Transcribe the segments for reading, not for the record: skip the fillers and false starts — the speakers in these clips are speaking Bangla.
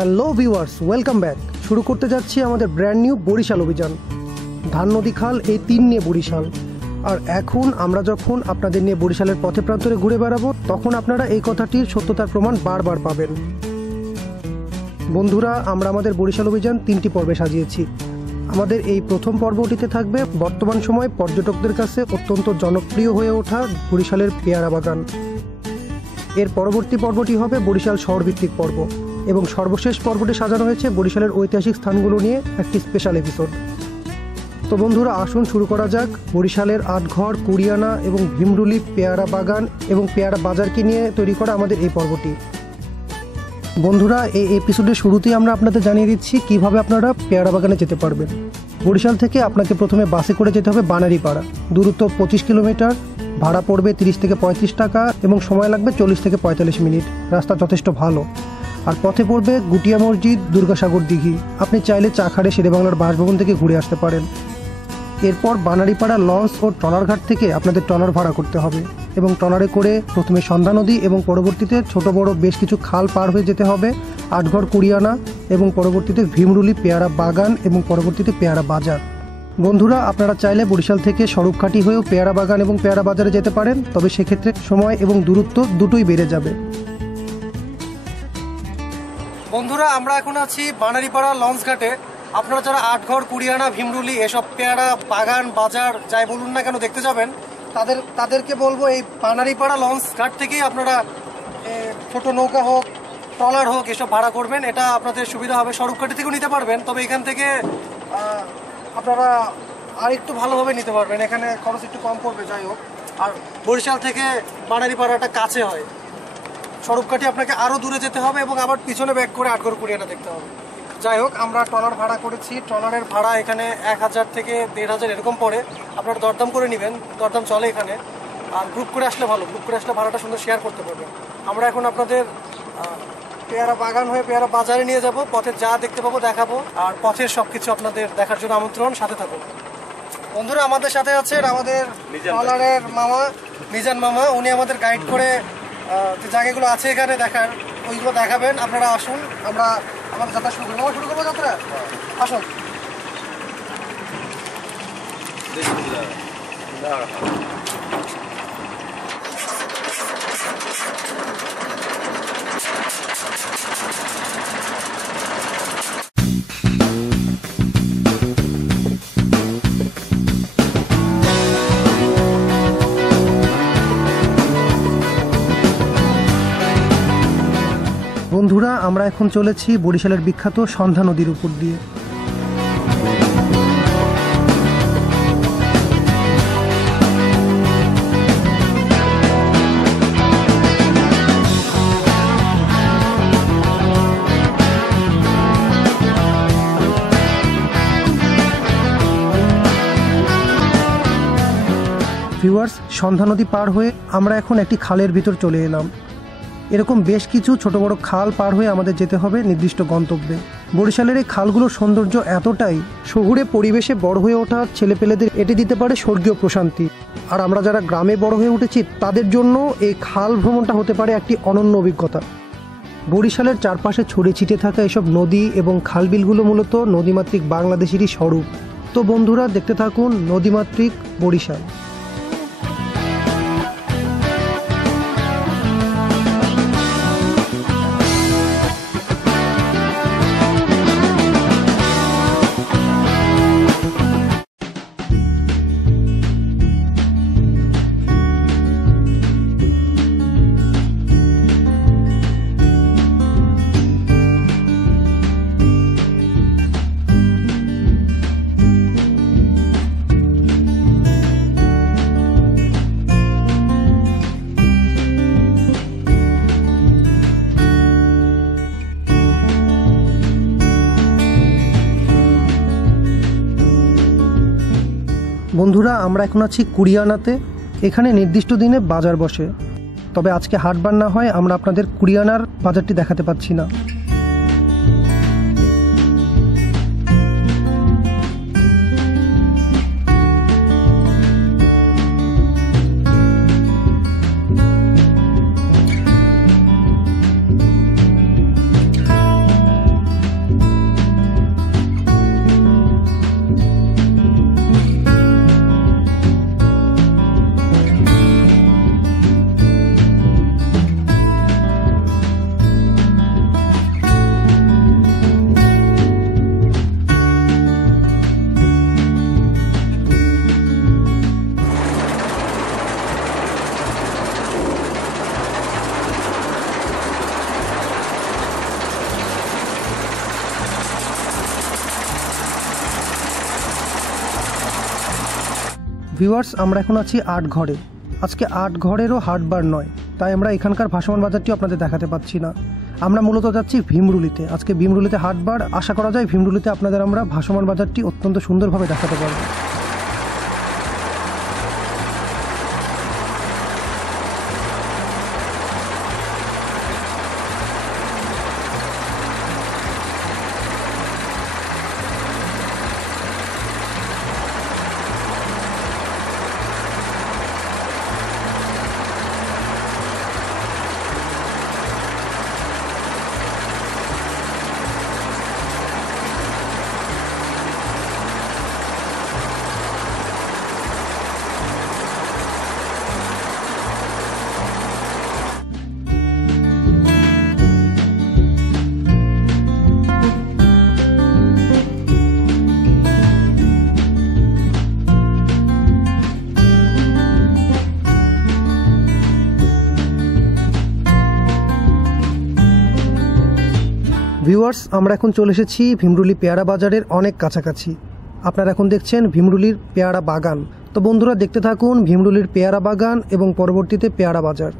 Hello viewers, welcome back. শুরু করতে যাচ্ছি আমাদের ব্র্যান্ড নিউ বরিশাল অভিযান। ধান নদী খাল এই 3 নিয়ে বরিশাল। আর এখন আমরা যখন আপনাদের নিয়ে বরিশালের পথে প্রান্তরে ঘুরে বেড়াবো, তখন আপনারা এই কথাটির সত্যতার প্রমাণ বারবার পাবেন। বন্ধুরা, আমরা আমাদের বরিশাল অভিযান 3টি পর্বে সাজিয়েছি। আমাদের এই প্রথম পর্বটিতে থাকবে বর্তমান সময় পর্যটকদের কাছে অত্যন্ত জনপ্রিয় হয়ে ওঠা বরিশালের পেয়ারা বাগান। এর পরবর্তী পর্বটি হবে বরিশাল শহরভিত্তিক পর্ব, এবং সর্বশেষ পর্বটি সাজানো হয়েছে বরিশালের ঐতিহাসিক স্থানগুলো নিয়ে একটি স্পেশাল এপিসোড। তো বন্ধুরা, আসুন শুরু করা যাক বরিশালের আটঘর, কুড়িয়ানা এবং ভীমরুলি পেয়ারা বাগান এবং পেয়ারা বাজারকে নিয়ে তৈরি করা আমাদের এই পর্বটি। বন্ধুরা, এই এপিসোডের শুরুতেই আমরা আপনাদের জানিয়ে দিচ্ছি কিভাবে আপনারা পেয়ারা বাগানে যেতে পারবেন। বরিশাল থেকে আপনাকে প্রথমে বাসে করে যেতে হবে বানারীপাড়া। দূরত্ব 25 কিলোমিটার, ভাড়া পড়বে 30 থেকে 35 টাকা এবং সময় লাগবে 40 থেকে 45 মিনিট। রাস্তা যথেষ্ট ভালো। আর পথে পড়বে গুটিয়া মসজিদ, দুর্গাসাগর দিঘি। আপনি চাইলে চাখাড়ে শেরেবাংলার বাসভবন থেকে ঘুরে আসতে পারেন। এরপর বানারীপাড়া লঞ্চ ও ট্রলার ঘাট থেকে আপনাদের ট্রলার ভাড়া করতে হবে এবং ট্রলারে করে প্রথমে সন্ধ্যা নদী এবং পরবর্তীতে ছোট বড় বেশ কিছু খাল পার হয়ে যেতে হবে আটঘর, কুড়িয়ানা এবং পরবর্তীতে ভীমরুলি পেয়ারা বাগান এবং পরবর্তীতে পেয়ারা বাজার। বন্ধুরা, আপনারা চাইলে বরিশাল থেকে স্বরূপকাঠি হয়েও পেয়ারা বাগান এবং পেয়ারা বাজারে যেতে পারেন, তবে সেক্ষেত্রে সময় এবং দূরত্ব দুটোই বেড়ে যাবে। বন্ধুরা, আমরা এখন আছি বানারীপাড়া লঞ্চ ঘাটে। আপনারা যারা আটঘর, কুড়িয়ানা, ভীমরুলি এসব পেয়ারা বাগান, বাজার যাই বলুন না কেন দেখতে যাবেন, তাদেরকে বলবো এই বানারীপাড়া লঞ্চ ঘাট থেকেই আপনারা ছোট নৌকা হোক, ট্রলার হোক, এসব ভাড়া করবেন। এটা আপনাদের সুবিধা হবে। স্বরূপকাঠি থেকেও নিতে পারবেন, তবে এখান থেকে আপনারা আর একটু ভালোভাবে নিতে পারবেন। এখানে খরচ একটু কম পড়বে, যাই হোক। আর বরিশাল থেকে বানারীপাড়াটা কাছে হয়। স্বরূপকাঠি আপনাকে আরও দূরে যেতে হবে এবং আবার পিছনে ব্যাক করে আটঘর, কুড়িয়ানা দেখতে হবে। যাই হোক, আমরা ট্রলার ভাড়া করেছি। ট্রলারের ভাড়া এখানে 1000 থেকে 1500 এরকম পড়ে। আপনারা দরদাম করে নেবেন, দরদাম চলে এখানে। আর গ্রুপ করে আসলে ভালো, গ্রুপ করে আসলে ভাড়াটা সুন্দর শেয়ার করতে পারবেন। আমরা এখন আপনাদের পেয়ারা বাগান হয়ে পেয়ারা বাজারে নিয়ে যাব। পথে যা দেখতে পাবো দেখাবো, আর পথের সবকিছু আপনাদের দেখার জন্য আমন্ত্রণ। সাথে থাকুন। বন্ধুরা, আমাদের সাথে আছেন আমাদের ট্রলারের মামা, মিজান মামা। উনি আমাদের গাইড করে যে জায়গাগুলো আছে এখানে দেখার, ওইগুলো দেখাবেন। আপনারা আসুন, আমরা আমাদের যাত্রা শুরু করবো। যাত্রা আসুন। বন্ধুরা, আমরা এখন চলেছি বরিশালের বিখ্যাত সন্ধ্যা নদীর উপর দিয়ে। ভিউয়ার্স, সন্ধ্যা নদী পার হয়ে আমরা এখন একটি খালের ভিতর চলে এলাম। এরকম বেশ কিছু ছোট বড় খাল পার হয়ে আমাদের যেতে হবে নির্দিষ্ট গন্তব্যে। বরিশালের এই খালগুলোর সৌন্দর্য এতটাই, শহুরে পরিবেশে বড় হয়ে ওঠা ছেলেপেলেদের এটি দিতে পারে স্বর্গীয় প্রশান্তি। আর আমরা যারা গ্রামে বড় হয়ে উঠেছি, তাদের জন্য এই খাল ভ্রমণটা হতে পারে একটি অনন্য অভিজ্ঞতা। বরিশালের চারপাশে ছড়িয়ে ছিটিয়ে থাকা এসব নদী এবং খালবিলগুলো মূলত নদীমাতৃক বাংলাদেশেরই স্বরূপ। তো বন্ধুরা, দেখতে থাকুন নদীমাতৃক বরিশাল। বন্ধুরা, আমরা এখন আছি কুড়িয়ানাতে। এখানে নির্দিষ্ট দিনে বাজার বসে, তবে আজকে হাটবার না হয় আমরা আপনাদের কুড়িয়ানার বাজারটি দেখাতে পাচ্ছি না। ভিউয়ার্স, আমরা এখন আছি আট ঘরে। আজকে আট ঘরেরও হাটবার নয়, তাই আমরা এখানকার ভাসমান বাজারটিও আপনাদের দেখাতে পাচ্ছি না। আমরা মূলত যাচ্ছি ভীমরুলিতে। আজকে ভীমরুলিতে হাটবার, আশা করা যায় ভীমরুলিতে আপনাদের আমরা ভাসমান বাজারটি অত্যন্ত সুন্দরভাবে দেখাতে পারবো। ভিউয়ার্স, আমরা এখন চলে এসেছি ভীমরুলি পেয়ারা বাজারের অনেক কাছাকাছি। আপনারা এখন দেখছেন ভীমরুলির পেয়ারা বাগান। তো বন্ধুরা, দেখতে থাকুন ভীমরুলির পেয়ারা বাগান এবং পরবর্তীতে পেয়ারা বাজার।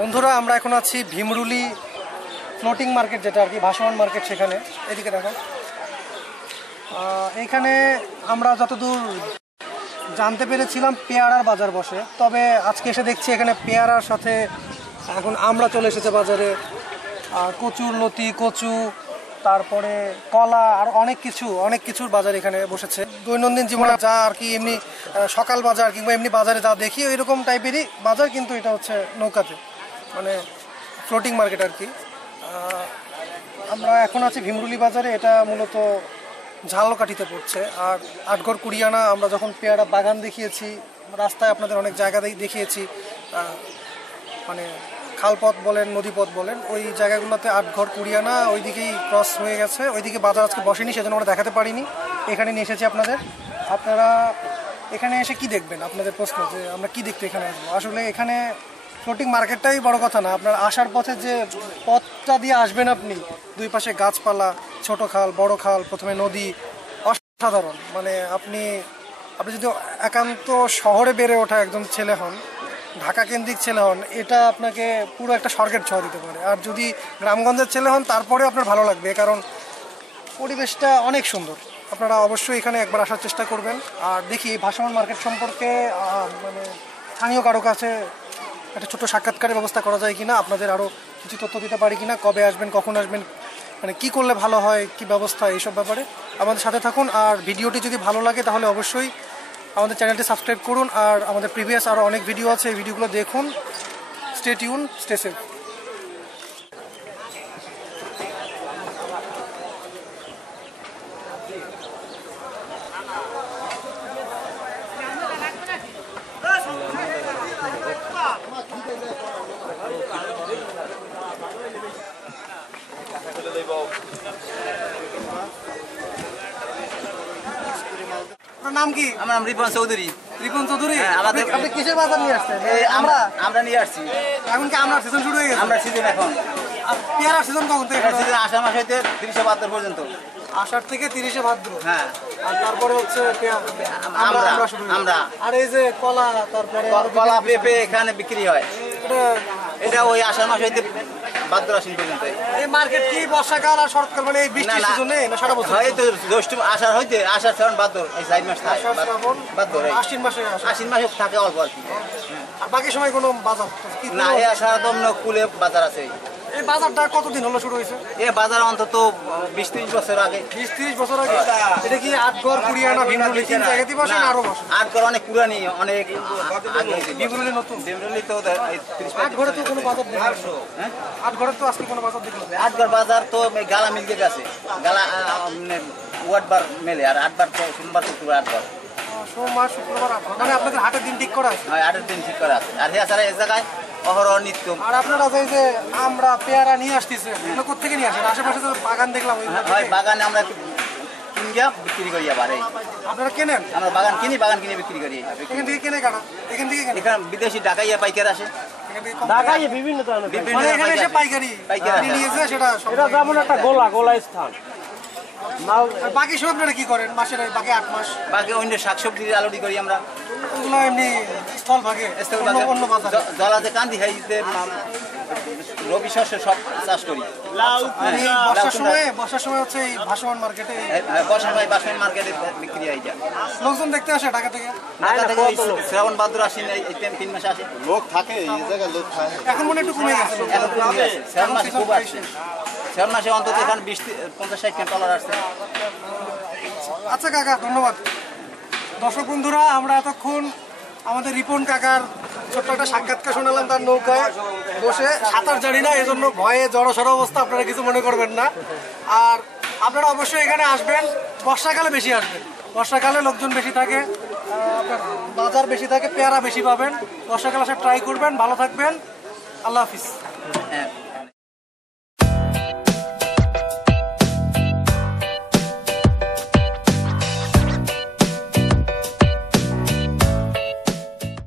বন্ধুরা, আমরা এখন আছি ভীমরুলি ফ্লোটিং মার্কেট, যেটা আর কি ভাসমান মার্কেট। সেখানে এদিকে দেখো, এইখানে আমরা যতদূর জানতে পেরেছিলাম পেয়ারার বাজার বসে, তবে আজকে এসে দেখছি এখানে পেয়ারার সাথে এখন আমরা চলে এসেছে বাজারে। কচুর লতি, কচু, তারপরে কলা আর অনেক কিছুর বাজার এখানে বসেছে। দৈনন্দিন জীবনে যা আর কি এমনি সকাল বাজার কিংবা এমনি বাজারে যা দেখি ওইরকম টাইপেরই বাজার, কিন্তু এটা হচ্ছে নৌকাতে, মানে ফ্লোটিং মার্কেট আর কি। আমরা এখন আছি ভীমরুলি বাজারে, এটা মূলত ঝালকাঠিতে পড়ছে। আর আটঘর কুড়িয়ানা আমরা যখন পেয়ারা বাগান দেখিয়েছি, রাস্তায় আপনাদের অনেক জায়গা দেখিয়েছি, মানে খালপথ বলেন নদীপথ বলেন, ওই জায়গাগুলোতে আটঘর কুড়িয়ানা ওইদিকেই ক্রস হয়ে গেছে। ওইদিকে বাজার আজকে বসেনি, সেজন্য আমরা দেখাতে পারিনি। এখানে নিয়ে এসেছি আপনাদের। আপনারা এখানে এসে কি দেখবেন, আপনাদের প্রশ্ন যে আমরা কি দেখতে এখানে আসবো। আসলে এখানে ফ্লোটিং মার্কেটটাই বড় কথা না, আপনার আসার পথে যে পথটা দিয়ে আসবেন আপনি, দুই পাশে গাছপালা, ছোট খাল বড় খাল, প্রথমে নদী, অসাধারণ। মানে আপনি যদি একান্ত শহরে বেড়ে ওঠা একজন ছেলে হন, ঢাকা কেন্দ্রিক ছেলে হন, এটা আপনাকে পুরো একটা স্বর্গের ছোঁয়া দিতে পারে। আর যদি গ্রামগঞ্জের ছেলে হন তারপরেও আপনার ভালো লাগবে, কারণ পরিবেশটা অনেক সুন্দর। আপনারা অবশ্যই এখানে একবার আসার চেষ্টা করবেন। আর দেখি ভাসমান মার্কেট সম্পর্কে মানে স্থানীয় কারো কাছে একটা ছোটো সাক্ষাৎকারের ব্যবস্থা করা যায় কিনা, আপনাদের আরও কিছু তথ্য দিতে পারি কিনা, কবে আসবেন, কখন আসবেন, মানে কি করলে ভালো হয়, কি ব্যবস্থা, এইসব ব্যাপারে আমাদের সাথে থাকুন। আর ভিডিওটি যদি ভালো লাগে তাহলে অবশ্যই আমাদের চ্যানেলটি সাবস্ক্রাইব করুন। আর আমাদের প্রিভিয়াস আরও অনেক ভিডিও আছে, এই ভিডিওগুলো দেখুন। Stay tune, stay safe. নাম কি? আমার নাম রিপন চৌধুরী। রিপন চৌধুরী, আপনি কিসের বাজার নিয়ে আসছেন? আমরা নিয়ে আসছি। এখন কি আমরা সিজন শুরু হয়ে গেছে? আমরা সিজন এখন পেয়ারার সিজন কখন থেকে? সিজন আষাঢ় মাস হইতে 30 ভাদ্র পর্যন্ত। আষাঢ় থেকে 30 ভাদ্র। হ্যাঁ, আর তারপরে হচ্ছে আমরা আর এই যে কলা, তারপরে কলা পেঁপে এখানে বিক্রি হয়। এটা এটা ওই আষাঢ় মাস হইতে ভাদ্র আশ্বিন পর্যন্ত। এই মার্কেট কি বর্ষাকাল আর শরৎকাল, মানে এই বৃষ্টির সিজনে না সারা বছর? এই তো জ্যৈষ্ঠ আষাঢ় হইতে আষাঢ় শ্রাবণ ভাদ্র, এই 4 মাস থাকে। আষাঢ় শ্রাবণ ভাদ্র, আশ্বিন মাসে আসে। আশ্বিন মাসে থাকে অল্প আর কি। আর বাকি সময় কোনো বাজার কি না, এই আষাঢ় কুলে বাজার আছে। এই বাজারটা কতদিন হলো শুরু হয়েছে? এই বাজার অন্তত 20-30 বছর আগে। 20-30 বছর আগে? এটা কি আটঘর কুড়িয়ানা ভীমরুলি তিন জায়গাতেই বসে না আরো বসে? আটঘর অনেক পুরানি, অনেক আগে। ভীমরুলি নতুন? ভীমরুলি তো আটঘরে তো কোনো বাজার দেখলাম না। আটঘরে তো আজকে কোনো বাজার দেখলাম না। আটঘর বাজার তো গালা মিলকে গেছে, গালা ওয়াটবার মেলে। আর আটবার তো সোমবার শুক্রবার আটবার। সোমবার শুক্রবার আটঘর, মানে আপনাদের হাটের দিন ঠিক করা আছে? হয়, হাটের দিন ঠিক করা আছে। আর এছাড়া এই জায়গায় অহরহ নিত্য। আর আপনারা যে আমরা পেয়ারা নিয়ে আসতেছে, এগুলো কোথেকে নিয়ে আসেন? আশেপাশে তো বাগান দেখলাম। হয়, বাগানে আমরা কিনিয়া বিক্রি করি। আবার এই আপনারা কেনেন? আমরা বাগান কিনে বিক্রি করি। এখান থেকে কেনে কাটা? এখান থেকে কেনে? এখানে বিদেশি ডাকাইয়া পাইকার আসে। ঢাকায় বিভিন্ন ধরনের মানে এখানে এসে পাইকারি নিয়েছে, সেটা এটা যেমন একটা গোলা স্থান। বাকি সব আপনারা কি করেন মাসের বাকি 8 মাস? বাকি অন্য শাকসবজি আলুটি করি আমরা। ওগুলো এমনি স্থল ভাগে অন্য বাজারে জলাতে কান্দি খাইতে রবি শস্য সব চাষ করি। বর্ষার সময় হচ্ছে এই ভাসমান মার্কেটে, বর্ষার সময় ভাসমান মার্কেটে বিক্রি হয়। লোকজন দেখতে আসে ঢাকা থেকে? শ্রাবণ ভাদ্র আশ্বিন এই 3 মাসে আসে লোক থাকে, এই জায়গায় লোক থাকে। এখন মনে একটু কমে গেছে লোক। এখন কমে গেছে। শ্রাবণ মাসে খুব আসছে। শ্রাবণ মাসে অন্তত এখানে 50-60 টলার আসছে। আচ্ছা কাকা, ধন্যবাদ। দর্শক বন্ধুরা, আমরা এতক্ষণ আমাদের রিপন কাকার ছোট্ট একটা সাক্ষাৎকার শোনালাম। তার নৌকায় বসে, সাঁতার জানি না এজন্য ভয়ে জড়সড় অবস্থা, আপনারা কিছু মনে করবেন না। আর আপনারা অবশ্যই এখানে আসবেন, বর্ষাকালে বেশি আসবেন। বর্ষাকালে লোকজন বেশি থাকে, আপনার বাজার বেশি থাকে, পেয়ারা বেশি পাবেন। বর্ষাকালে আসা ট্রাই করবেন। ভালো থাকবেন, আল্লাহ হাফিজ। হ্যাঁ।